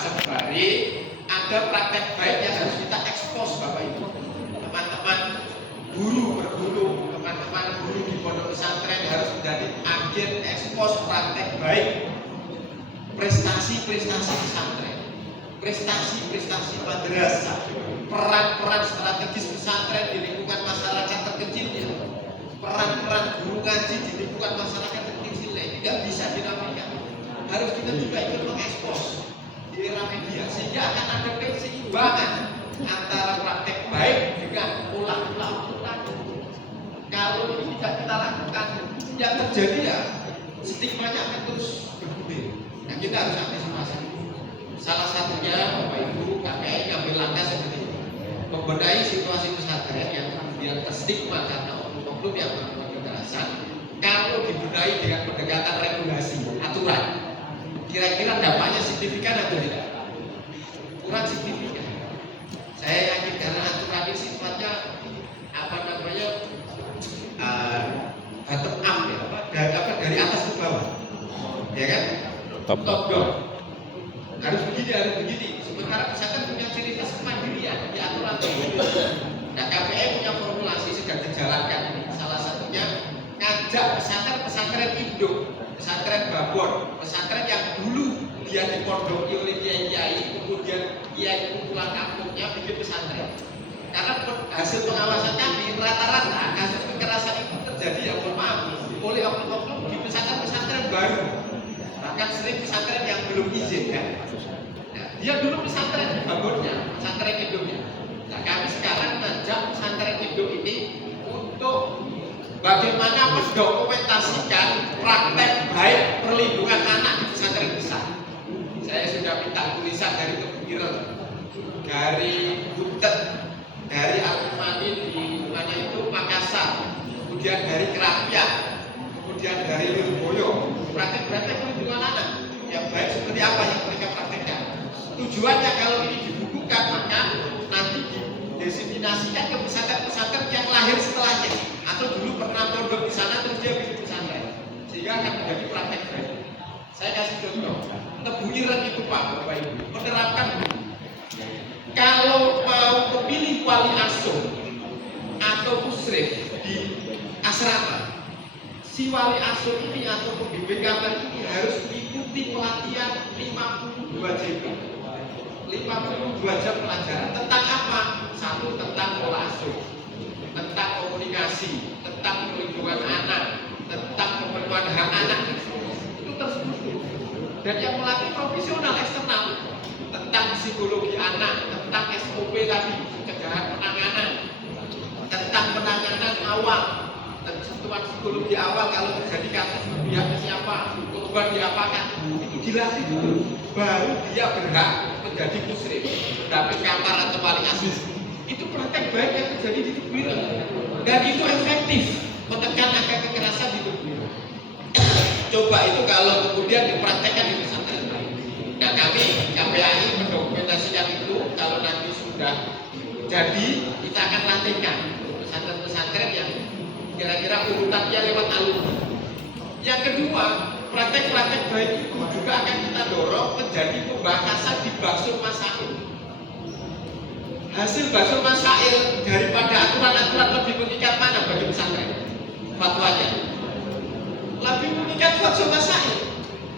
sembari ada praktek baik yang harus kita ekspos Bapak Ibu. Teman-teman guru berguru, teman-teman guru di pondok pesantren harus menjadi agen ekspos praktek baik, prestasi-prestasi pesantren, prestasi-prestasi madrasah, peran-peran strategis pesantren di lingkungan masyarakat terkecilnya, peran-peran guru ngaji di lingkungan masyarakat terkecilnya. Ini tidak bisa dinafikan. Harus kita juga ikut mengekspos di era media sehingga akan ada keseimbangan antara praktek baik dengan ulang-ulang. Kalau ini tidak kita lakukan, yang terjadi ya stigmanya akan terus bergulir. Nah, kita harus antisipasi. Salah satunya Bapak Ibu KPI ngambil langkah seperti ini, membenahi situasi pesantren yang kemudian terstigma karena oknum-oknum yang melakukan kekerasan. Kalau dibenahi dengan pendekatan regulasi, aturan, kira-kira dampaknya signifikan atau tidak? Kurang signifikan. Saya yakin karena aturan ini sifatnya bottom up ya, dari atas ke bawah, ya kan? Top down. Harus begini. Sementara pesantren punya ciri khas kemandirian, diatur aturan. Nah, KPI punya formulasi sedang dijalankan ini. Salah satunya ngajak pesantren induk, pesantren babon, pesantren yang dulu dia dipondoki oleh kiai-kiai, kemudian kiai pulang kampungnya bikin pesantren. Karena hasil pengawasan kami rata-rata kasus kekerasan itu terjadi ya mohon maaf oleh oknum-oknum di pesantren-pesantren baru, bahkan sering pesantren yang belum izin kan. Nah, dia dulu pesantren babonnya, pesantren induknya. Nah, kami sekarang ngajak pesantren induk ini untuk bagaimana mendokumentasikan praktek baik perlindungan anak di pesantren besar. Saya sudah minta tulisan dari Tebuireng, dari Butet, dari Al-Mani di mana itu Makassar, kemudian dari Kerapian, kemudian dari Lirboyo, praktek-praktek perlindungan anak yang baik seperti apa yang mereka praktekkan. Tujuannya kalau ini dibukukan maka nanti didiseminasikan ke pesantren-pesantren yang lahir setelahnya atau dulu pernah pondok di sana terus dia bikin pesantren sehingga akan menjadi praktek baik. Saya kasih contoh, Tebuireng itu Pak Bapak Ibu menerapkan kalau mau memilih wali asuh atau musyrif di asrama, si wali asuh ini atau pembimbing kamar ini harus mengikuti pelatihan 52 jam, 52 jam pelajaran tentang apa? Satu, tentang pola asuh, tentang komunikasi, tentang perlindungan anak, tentang pemenuhan hak anak, itu terstruktur. Dan yang melatih profesional eksternal tentang psikologi anak, tentang SOP tadi, pencegahan penanganan, tentang penanganan awal, dan sentuhan psikologi awal kalau terjadi kasus berpihak ke siapa, korban diapakan, itu dilatih dulu, baru dia berhak menjadi musyrif, mendampingi kamar atau wali asuh. Itu praktek baik yang terjadi di Tebuireng, dan itu efektif menekan angka kekerasan di Tebuireng. Coba itu kalau kemudian dipraktekkan di pesantren. Nah, kami KPAI mendokumentasikan itu. Kalau nanti sudah jadi, kita akan latihkan pesantren-pesantren yang kira-kira urutannya lewat alumni. Yang kedua, praktek-praktek baik itu juga akan kita dorong menjadi pembahasan di Baksul Masail. Hasil Baksul Masail daripada aturan-aturan lebih mengikat mana bagi pesantren? Fatwanya lebih mengikat Baksul Masail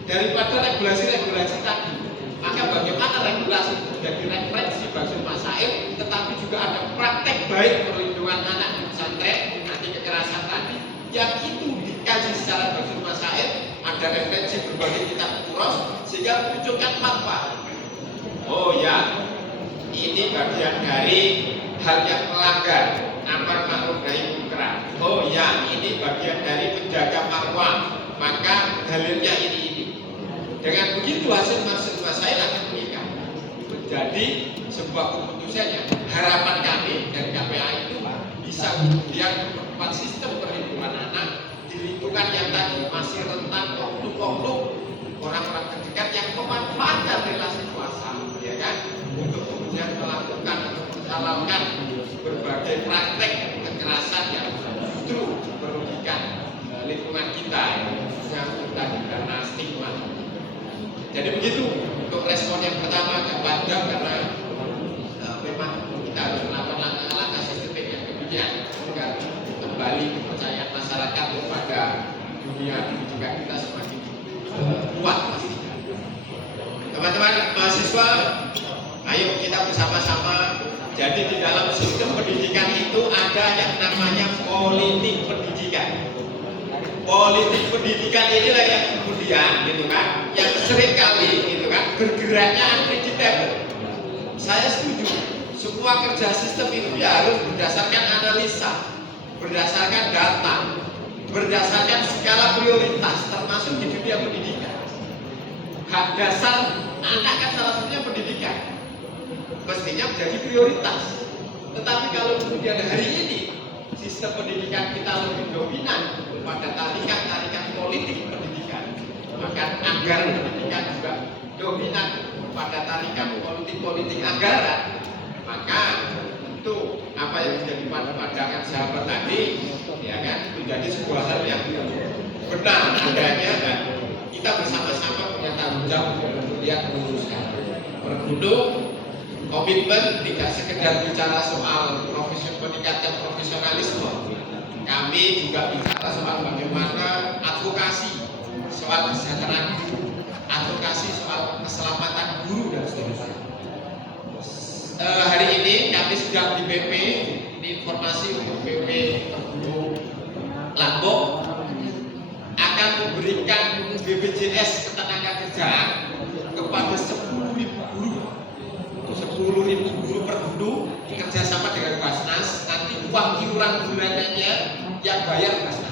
daripada regulasi-regulasi tadi. Maka bagaimana regulasi itu menjadi referensi Baksul Masail, tetapi juga ada praktek baik perlindungan anak di pesantren, anti kekerasan tadi, yang itu dikaji secara Baksul Masail, ada referensi berbagai kitab kuros sehingga menunjukkan fatwa. Oh ya, ini bagian dari hal yang melanggar amar ma'ruf nahi munkar. Oh ya, ini bagian dari menjaga marwah, maka dalilnya ini. Dengan begitu hasil masail akan mengikat menjadi sebuah keputusan yang harapan kami dari KPAI itu bisa kemudian memperkuat sistem perlindungan anak di lingkungan yang tadi masih rentan oknum-oknum orang-orang terdekat yang memanfaatkan relasi kuasa, ya kan, untuk kemudian melakukan atau menghalalkan berbagai praktek kekerasan yang justru merugikan lingkungan kita, khususnya kita karena stigma. Jadi begitu untuk respon yang pertama agak panjang karena memang kita harus melakukan langkah-langkah sistemik yang demikian agar kembali kepercayaan masyarakat kepada dunia pendidikan kita semakin kuat pastinya. Teman-teman mahasiswa, ayo kita bersama-sama. Jadi di dalam sistem pendidikan itu ada yang namanya politik pendidikan. Politik pendidikan inilah yang kemudian gitu kan, yang sering kali gitu kan bergeraknya unpredictable. Saya setuju, semua kerja sistem itu ya harus berdasarkan analisa, berdasarkan data, berdasarkan skala prioritas, termasuk di dunia pendidikan. Hak dasar anak kan salah satunya pendidikan, mestinya menjadi prioritas. Tetapi kalau kemudian hari ini sistem pendidikan kita lebih dominan pada tarikan-tarikan politik pendidikan, maka anggaran pendidikan juga dominan pada tarikan politik-politik anggaran, maka tentu apa yang menjadi pandangan sahabat tadi ya kan menjadi sebuah hal yang benar adanya, dan kita bersama-sama punya tanggung jawab untuk lihat meluruskan. Bergunung komitmen tidak sekedar bicara soal meningkatkan profesionalisme, kami juga bicara soal bagaimana advokasi soal kesejahteraan guru, advokasi soal keselamatan guru dan seterusnya. Hari ini kami sudah di BP, ini informasi untuk BP Guru Lampung akan memberikan BPJS Ketenagakerjaan kepada 10.000 guru. 10.000 guru per guru kerjasama dengan Basnas. Nanti uang iuran bulanannya yang bayar Basnas.